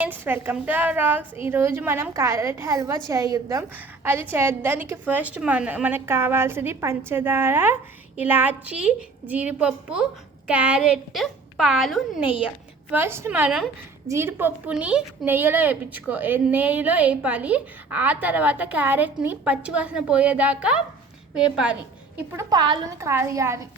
Friends, welcome to our vlogs. ఈరోజు మనం carrot halwa చేద్దాం. అది చేయడానికి ఫస్ట్ మనకు కావాల్సింది పంచదార, ఇలాచి, జీడిపప్పు, క్యారెట్, పాలు, నెయ్యి. ఫస్ట్ మనం జీడిపప్పుని నెయ్యిలో వేపాలి. ఆ తర్వాత క్యారెట్ని పచ్చివాసన పోయేదాకా వేపాలి. ఇప్పుడు పాలుని కాయాలి.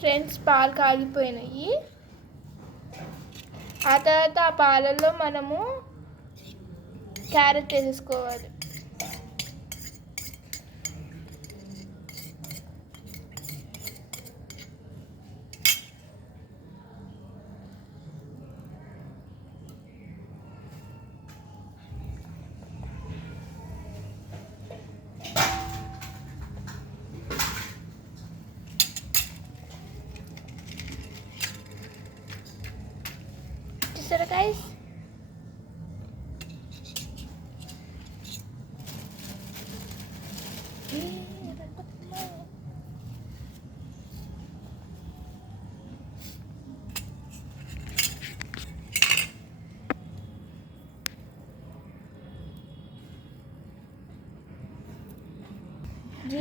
ఫ్రెండ్స్, పాలు కాగిపోయినాయి. ఆ తర్వాత ఆ పాలల్లో మనము క్యారెట్ వేసేసుకోవాలి. చూసారా గైస్?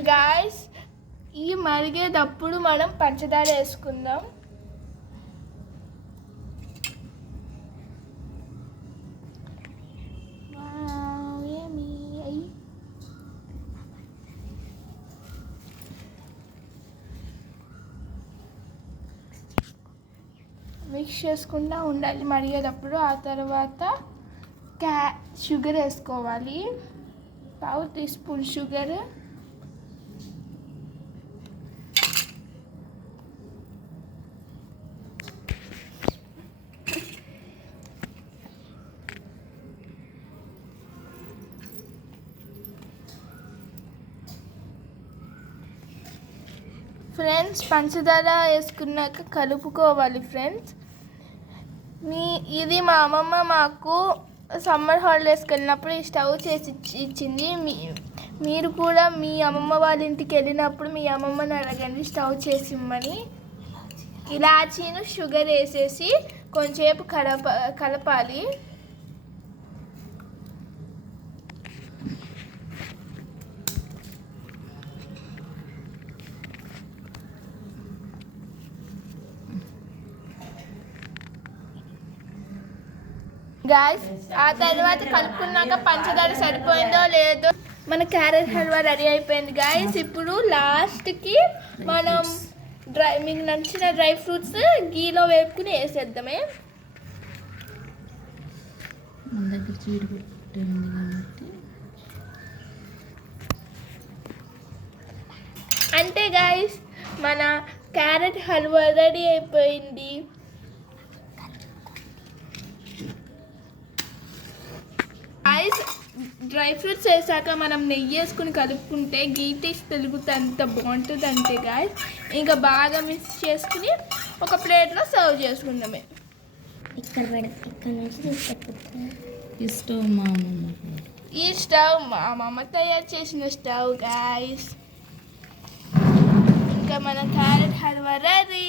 గాయస్, ఈ మరిగేటప్పుడు మనం పంచదార వేసుకుందాం. మిక్స్ చేసుకుంటూ ఉండాలి మరిగేటప్పుడు. ఆ తర్వాత షుగర్ వేసుకోవాలి. 1/2 టీ స్పూన్ షుగర్. ఫ్రెండ్స్, పంచదార వేసుకున్నాక కలుపుకోవాలి. ఫ్రెండ్స్, ఇది మా అమ్మమ్మ మాకు సమ్మర్ హాలిడేస్కి వెళ్ళినప్పుడు ఈ స్టవ్ చేసి ఇచ్చింది. మీరు కూడా మీ అమ్మమ్మ వాళ్ళ ఇంటికి వెళ్ళినప్పుడు మీ అమ్మమ్మని అడగండి స్టవ్ చేసి ఇమ్మని. ఇలాచీను షుగర్ వేసేసి కొంచెంసేపు కలపాలి. గాయస్, ఆ తర్వాత కలుపుకున్నాక పంచదార సరిపోయిందో లేదో మన క్యారెట్ హల్వా రెడీ అయిపోయింది. గాయస్, ఇప్పుడు లాస్ట్కి మనం మీకు నచ్చిన డ్రై ఫ్రూట్స్ గీలో వేపుకుని వేసేద్దామే. అంటే గాయస్, మన క్యారెట్ హల్వా రెడీ అయిపోయింది. డ్రై ఫ్రూట్స్ వేసాక మనం నెయ్యి వేసుకుని కలుపుకుంటే గీ టేస్ట్ తెలుగుతుంది. అంత బాగుంటుంది అంటే గాయస్. ఇంకా బాగా మిక్స్ చేసుకుని ఒక ప్లేట్లో సర్వ్ చేసుకుందామే. ఈ స్టవ్ మా అమ్మమ్మ తయారు చేసిన స్టవ్ గాయస్. ఇంకా మన క్యారెట్ హల్వా రెడీ.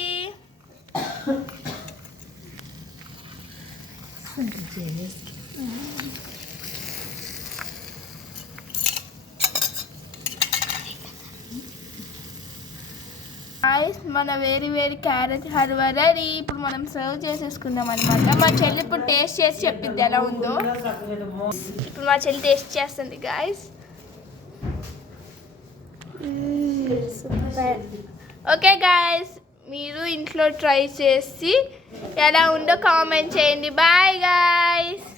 మన వేడి క్యారెట్ హల్వా రెడీ. ఇప్పుడు మనం సర్వ్ చేసేసుకుందాం అనమాట. మా చెల్లి ఇప్పుడు టేస్ట్ చేసి చెప్పింది ఎలా ఉందో. ఇప్పుడు మా చెల్లి టేస్ట్ చేస్తుంది గాయస్. ఓకే గాయస్, మీరు ఇంట్లో ట్రై చేసి ఎలా ఉందో కామెంట్ చేయండి. Bye guys.